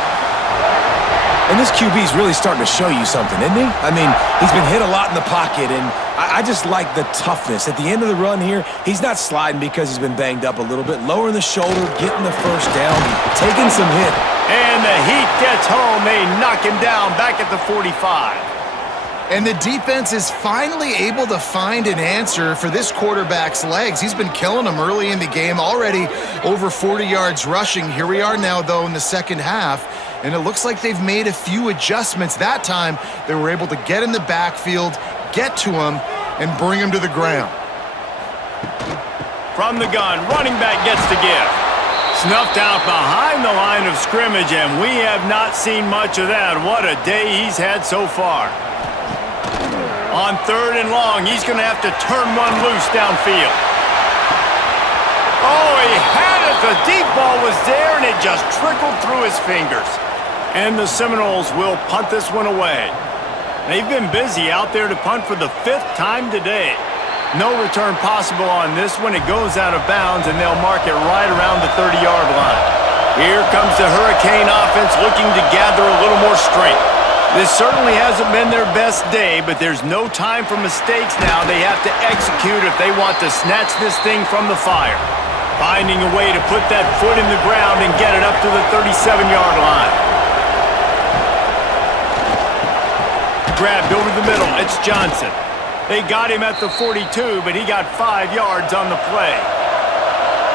And And this QB's really starting to show you something, isn't he? I mean, he's been hit a lot in the pocket, and I just like the toughness. At the end of the run here, he's not sliding because he's been banged up a little bit. Lowering the shoulder, getting the first down, taking some hit. And the heat gets home. They knock him down back at the 45. And the defense is finally able to find an answer for this quarterback's legs. He's been killing them early in the game, already over 40 yards rushing. Here we are now, though, in the second half, and it looks like they've made a few adjustments. That time, they were able to get in the backfield, get to him, and bring him to the ground. From the gun, running back gets to give. Snuffed out behind the line of scrimmage, and we have not seen much of that. What a day he's had so far. On 3rd and long, he's going to have to turn one loose downfield. Oh, he had it. The deep ball was there, and it just trickled through his fingers. And the Seminoles will punt this one away. They've been busy out there to punt for the 5th time today. No return possible on this one. It goes out of bounds, and they'll mark it right around the 30-yard line. Here comes the Hurricane offense looking to gather a little more strength. This certainly hasn't been their best day, but there's no time for mistakes now. They have to execute if they want to snatch this thing from the fire. Finding a way to put that foot in the ground and get it up to the 37-yard line. Grabbed over the middle. It's Johnson. They got him at the 42, but he got 5 yards on the play.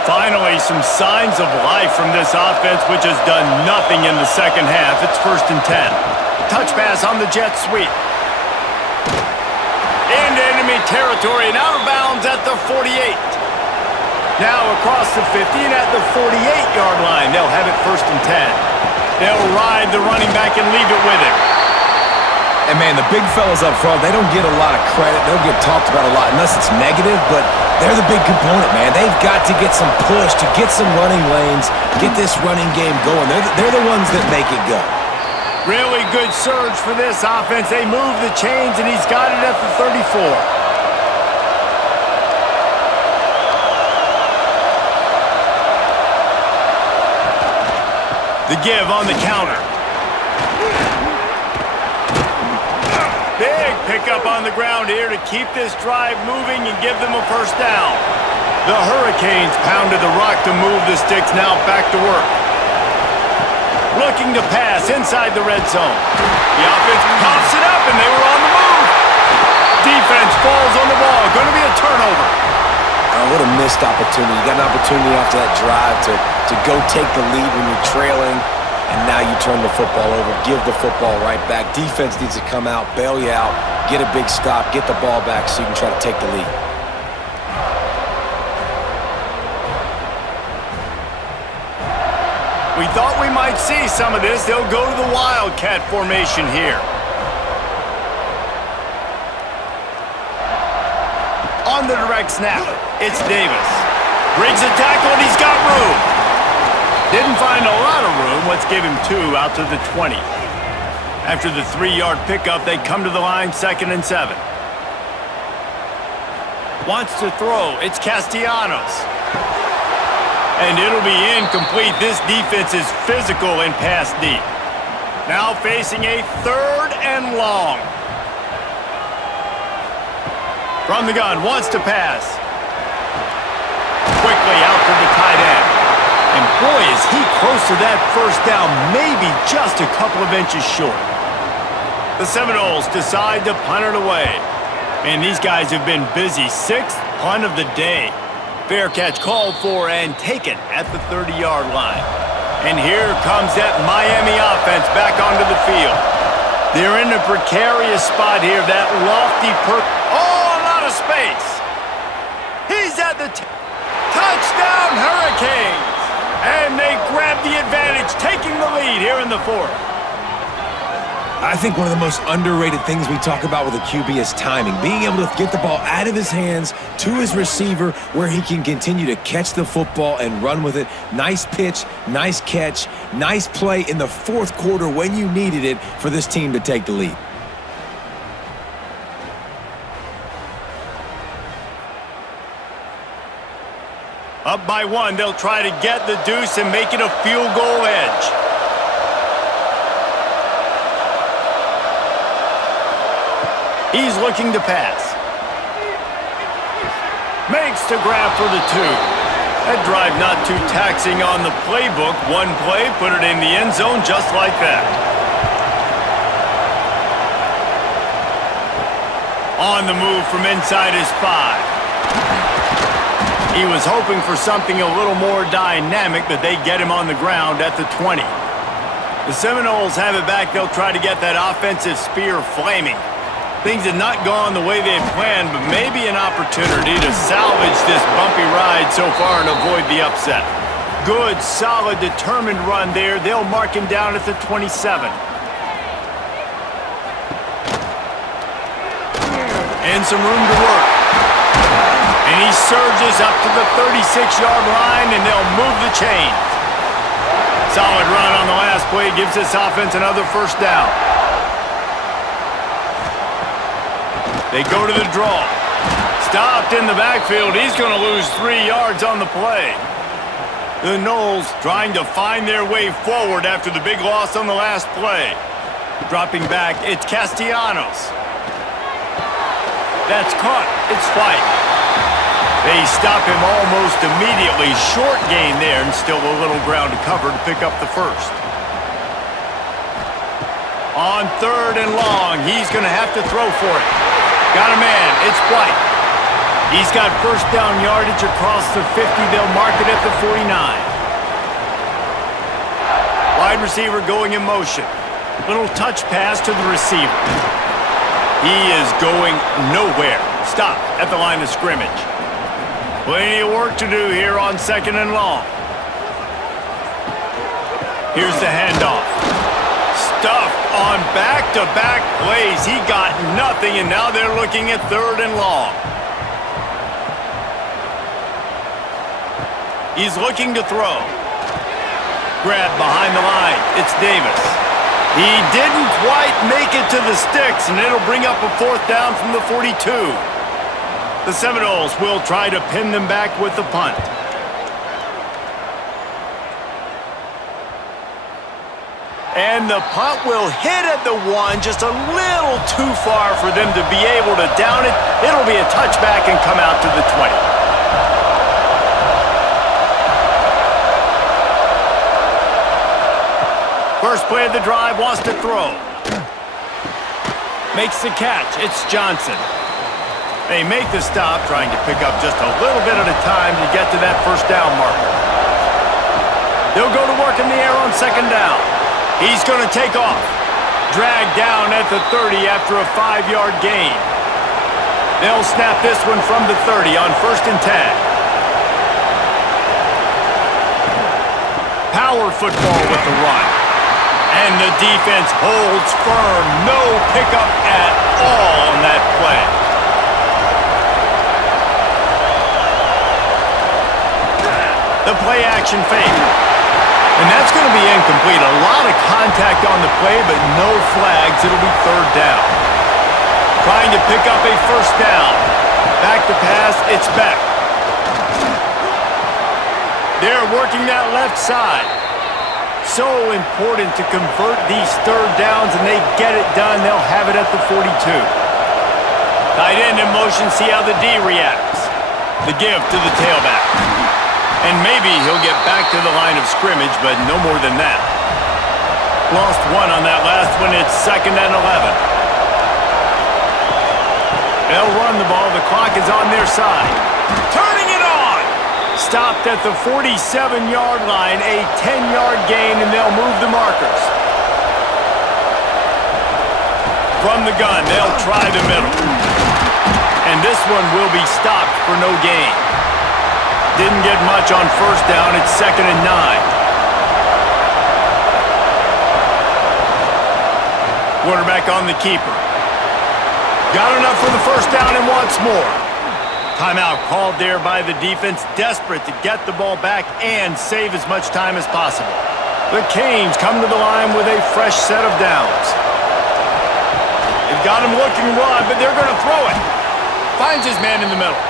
Finally, some signs of life from this offense, which has done nothing in the second half. It's 1st and 10. Touch pass on the jet sweep. Into enemy territory and out of bounds at the 48. Now across the 50 and at the 48-yard line. They'll have it 1st and 10. They'll ride the running back and leave it with him. And, man, the big fellas up front, they don't get a lot of credit. They'll get talked about a lot unless it's negative, but they're the big component, man. They've got to get some push, to get some running lanes, get this running game going. They're the ones that make it go. Really good surge for this offense. They move the chains, and he's got it at the 34. The give on the counter. Big pickup on the ground here to keep this drive moving and give them a 1st down. The Hurricanes pounded the rock to move the sticks, now back to work. Looking to pass inside the red zone. The offense pops it up, and they were on the move. Defense falls on the ball. Going to be a turnover. Oh, what a missed opportunity. You got an opportunity after that drive to go take the lead when you're trailing, and now you turn the football over, give the football right back. Defense needs to come out, bail you out, get a big stop, get the ball back so you can try to take the lead. We thought we might see some of this. They'll go to the Wildcat formation here. On the direct snap, it's Davis. Breaks a tackle, and he's got room. Didn't find a lot of room. Let's give him 2 out to the 20. After the 3-yard pickup, they come to the line, 2nd and 7. Wants to throw. It's Castellanos. And it'll be incomplete. This defense is physical and pass deep. Now facing a 3rd and long. From the gun, wants to pass. Quickly out to the tight end. And boy, is he close to that 1st down, maybe just a couple of inches short. The Seminoles decide to punt it away. Man, these guys have been busy. 6th punt of the day. Fair catch called for and taken at the 30-yard line. And here comes that Miami offense back onto the field. They're in a precarious spot here. That lofty oh, a lot of space. He's at the touchdown Hurricanes. And they grab the advantage, taking the lead here in the 4th. I think one of the most underrated things we talk about with a QB is timing. Being able to get the ball out of his hands to his receiver where he can continue to catch the football and run with it. Nice pitch, nice catch, nice play in the 4th quarter when you needed it for this team to take the lead. Up by 1, they'll try to get the deuce and make it a field goal edge. He's looking to pass. Makes the grab for the 2. That drive not too taxing on the playbook. One play, put it in the end zone just like that. On the move from inside his 5. He was hoping for something a little more dynamic, but they get him on the ground at the 20. The Seminoles have it back. They'll try to get that offensive spear flaming. Things have not gone the way they had planned, but maybe an opportunity to salvage this bumpy ride so far and avoid the upset. Good, solid, determined run there. They'll mark him down at the 27. And some room to work. And he surges up to the 36-yard line, and they'll move the chains. Solid run on the last play. Gives this offense another first down. They go to the draw. Stopped in the backfield. He's going to lose 3 yards on the play. The Noles trying to find their way forward after the big loss on the last play. Dropping back, it's Castellanos. That's caught. It's White. They stop him almost immediately. Short gain there, and still a little ground to cover to pick up the first. On 3rd and long, he's going to have to throw for it. Got a man. It's White. He's got first down yardage across the 50. They'll mark it at the 49. Wide receiver going in motion. Little touch pass to the receiver. He is going nowhere. Stop at the line of scrimmage. Plenty of work to do here on 2nd and long. Here's the handoff. Stuffed on back-to-back plays. He got nothing, and now they're looking at 3rd and long. He's looking to throw. Grab behind the line. It's Davis. He didn't quite make it to the sticks, and it'll bring up a 4th down from the 42. The Seminoles will try to pin them back with the punt. And the punt will hit at the 1, just a little too far for them to be able to down it. It'll be a touchback and come out to the 20. First play of the drive, wants to throw. Makes the catch. It's Johnson. They make the stop, trying to pick up just a little bit at a time to get to that first down marker. They'll go to work in the air on 2nd down. He's going to take off. Dragged down at the 30 after a 5-yard gain. They'll snap this one from the 30 on 1st and 10. Power football with the run. And the defense holds firm. No pickup at all on that play. The play action fake. And that's going to be incomplete. A lot of contact on the play, but no flags. It'll be 3rd down. Trying to pick up a first down. Back to pass, it's Beck. They're working that left side. So important to convert these 3rd downs, and they get it done. They'll have it at the 42. Tight end in motion, see how the D reacts. The give to the tailback. And maybe he'll get back to the line of scrimmage, but no more than that. Lost 1 on that last one. It's 2nd and 11. They'll run the ball. The clock is on their side. Turning it on! Stopped at the 47-yard line. A 10-yard gain, and they'll move the markers. From the gun, they'll try the middle. And this one will be stopped for no gain. Didn't get much on first down. It's 2nd and 9. Quarterback on the keeper. Got enough for the first down and wants more. Timeout called there by the defense, desperate to get the ball back and save as much time as possible. The Canes come to the line with a fresh set of downs. They've got him looking run, but they're going to throw it. Finds his man in the middle.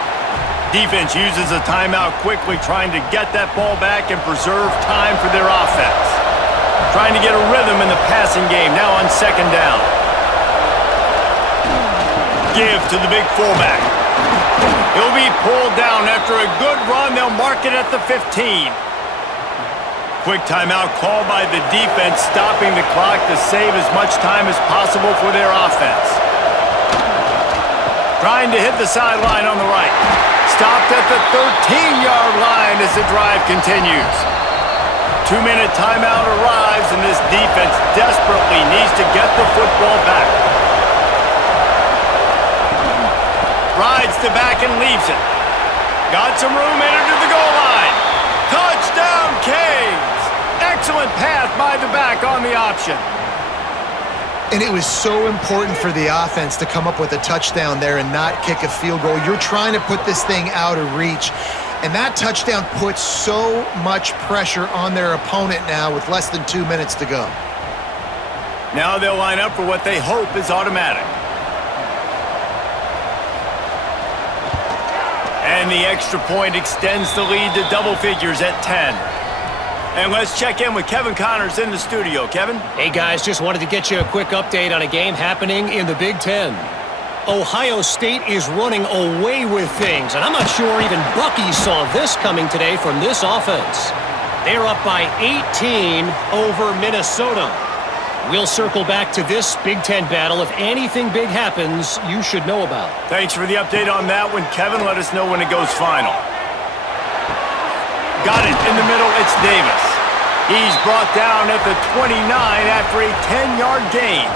Defense uses a timeout quickly, trying to get that ball back and preserve time for their offense. Trying to get a rhythm in the passing game, now on 2nd down. give to the big fullback. He'll be pulled down after a good run. They'll mark it at the 15. Quick timeout called by the defense, stopping the clock to save as much time as possible for their offense. Trying to hit the sideline on the right. Stopped at the 13-yard line as the drive continues. 2-minute timeout arrives, and this defense desperately needs to get the football back. Rides the back and leaves it. Got some room, entered to the goal line. Touchdown, Canes! Excellent pass by the back on the option. And it was so important for the offense to come up with a touchdown there and not kick a field goal. You're trying to put this thing out of reach. And that touchdown puts so much pressure on their opponent now with less than 2 minutes to go. Now they'll line up for what they hope is automatic. And the extra point extends the lead to double figures at 10. And let's check in with Kevin Connors in the studio. Kevin? Hey, guys, just wanted to get you a quick update on a game happening in the Big Ten. Ohio State is running away with things, and I'm not sure even Bucky saw this coming today from this offense. They're up by 18 over Minnesota. We'll circle back to this Big Ten battle. If anything big happens, you should know about. Thanks for the update on that one, Kevin. Let us know when it goes final. Got it in the middle. It's Davis. He's brought down at the 29 after a 10-yard gain.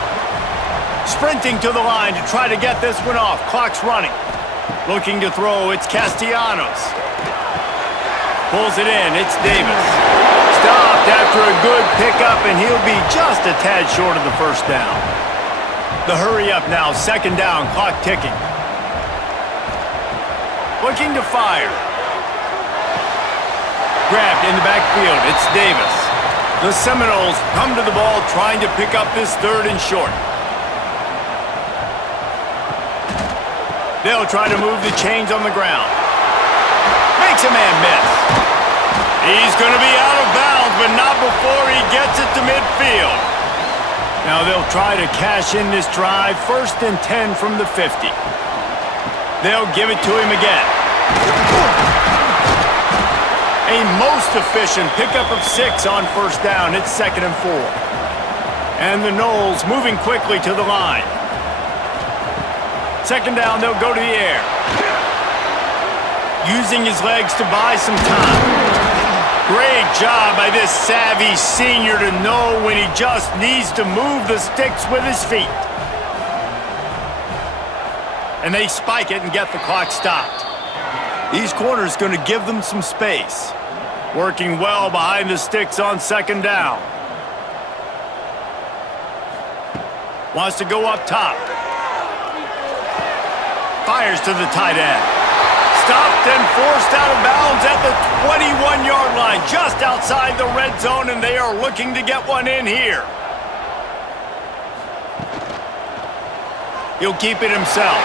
Sprinting to the line to try to get this one off. Clock's running. Looking to throw. It's Castellanos. Pulls it in. It's Davis. Stopped after a good pickup, and he'll be just a tad short of the first down. The hurry up now. Second down. Clock ticking. Looking to fire. Grabbed in the backfield. It's Davis. The Seminoles come to the ball trying to pick up this third and short. They'll try to move the chains on the ground. Makes a man miss. He's going to be out of bounds, but not before he gets it to midfield. Now they'll try to cash in this drive. 1st and 10 from the 50. They'll give it to him again. A most efficient pickup of 6 on first down. It's 2nd and 4. And the Noles moving quickly to the line. Second down, they'll go to the air. Using his legs to buy some time. Great job by this savvy senior to know when he just needs to move the sticks with his feet. And they spike it and get the clock stopped. These corners going to give them some space. Working well behind the sticks on second down. Wants to go up top. Fires to the tight end. Stopped and forced out of bounds at the 21-yard line, just outside the red zone, and they are looking to get one in here. He'll keep it himself.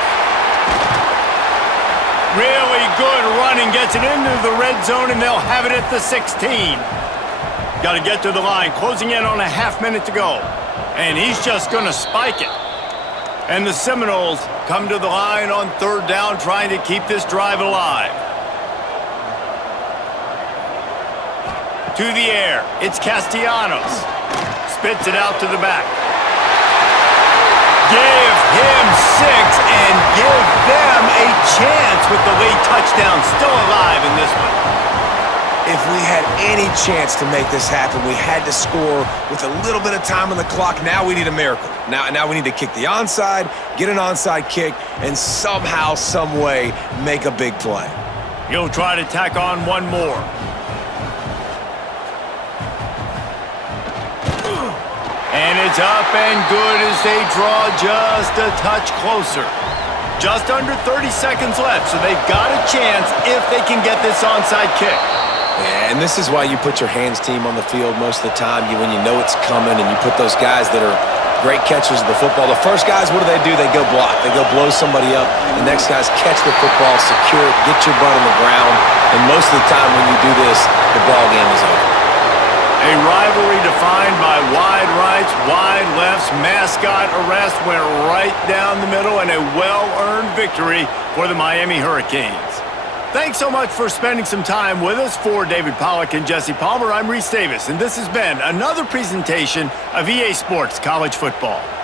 Really good running, gets it into the red zone, and they'll have it at the 16. Got to get to the line, closing in on a half-minute to go. And he's just going to spike it. And the Seminoles come to the line on third down, trying to keep this drive alive. To the air, it's Castellanos. Spits it out to the back. Give him 6 and give them a chance with the late touchdown still alive in this one. If we had any chance to make this happen, we had to score with a little bit of time on the clock. Now we need a miracle. Now we need to kick the onside, get an onside kick, and somehow, some way, make a big play. He'll try to tack on one more. And it's up and good as they draw just a touch closer. Just under 30 seconds left, so they've got a chance if they can get this onside kick. Yeah, and this is why you put your hands team on the field most of the time. When you know it's coming, and you put those guys that are great catchers of the football. The first guys, what do? They go block. They go blow somebody up. The next guys catch the football, secure it, get your butt on the ground. And most of the time when you do this, the ball game is over. A rivalry defined by wide rights, wide lefts, mascot arrest went right down the middle, and a well-earned victory for the Miami Hurricanes. Thanks so much for spending some time with us. For David Pollack and Jesse Palmer, I'm Reese Davis, and this has been another presentation of EA Sports College Football.